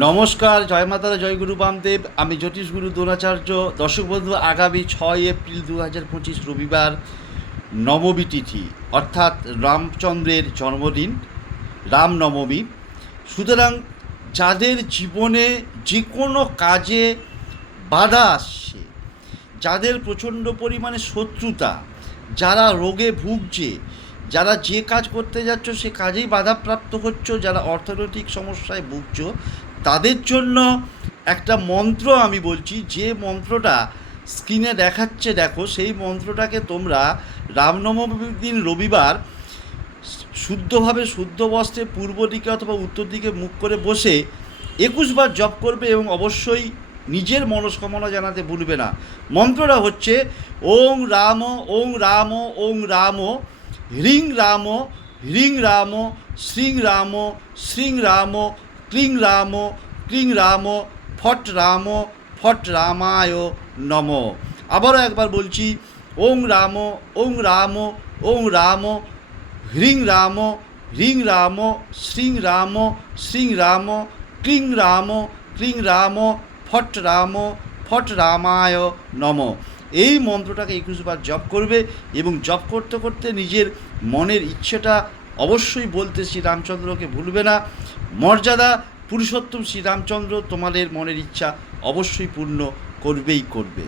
নমস্কার, জয় মাতারা, জয় গুরু বামদেব। আমি জ্যোতিষ গুরু দ্রোণাচার্য। দর্শক বন্ধু, আগামী 6 এপ্রিল 2025 রবিবার নবমী তিথি, অর্থাৎ রামচন্দ্রের জন্মদিন, রামনবমী। সুতরাং যাদের জীবনে যে কোনো কাজে বাধা আসছে, যাদের প্রচণ্ড পরিমাণে শত্রুতা, যারা রোগে ভুগছে, যারা যে কাজ করতে যাচ্ছ সে কাজেই বাধাপ্রাপ্ত হচ্ছ, যারা অর্থনৈতিক সমস্যায় ভুগছ, তাদের জন্য একটা মন্ত্র আমি বলছি। যে মন্ত্রটা স্ক্রিনে দেখাচ্ছে দেখো, সেই মন্ত্রটাকে তোমরা রামনবমীর দিন রবিবার শুদ্ধভাবে শুদ্ধ বস্ত্রে পূর্ব দিকে অথবা উত্তর দিকে মুখ করে বসে 21 বার জপ করবে এবং অবশ্যই নিজের মনস্কামনা জানাতে ভুলবে না। মন্ত্রটা হচ্ছে ওং রাম, ওং রাম, ওং রাম, হ্রিং রাম, হ্রিং রাম, শ্রীং রাম, শ্রীং রাম, ক্লিং রাম, ক্লিং রাম, ফট রাম, ফট রামায় নম। আবারও একবার বলছি, ওং রাম, ওং রাম, ওং রাম, হ্রিং রাম, হ্রিং রাম, শ্রীং রাম, শ্রীং রাম, ক্লিং রাম, ক্লিং রাম, ফট রাম, ফট রামায় নম। এই মন্ত্রটাকে 21 বার জপ করবে এবং জপ করতে করতে নিজের মনের ইচ্ছেটা অবশ্যই বলতে শ্রীরামচন্দ্রকে ভুলবে না। মর্যাদা পুরুষোত্তম শ্রীরামচন্দ্র তোমাদের মনের ইচ্ছা অবশ্যই পূর্ণ করবেই করবে।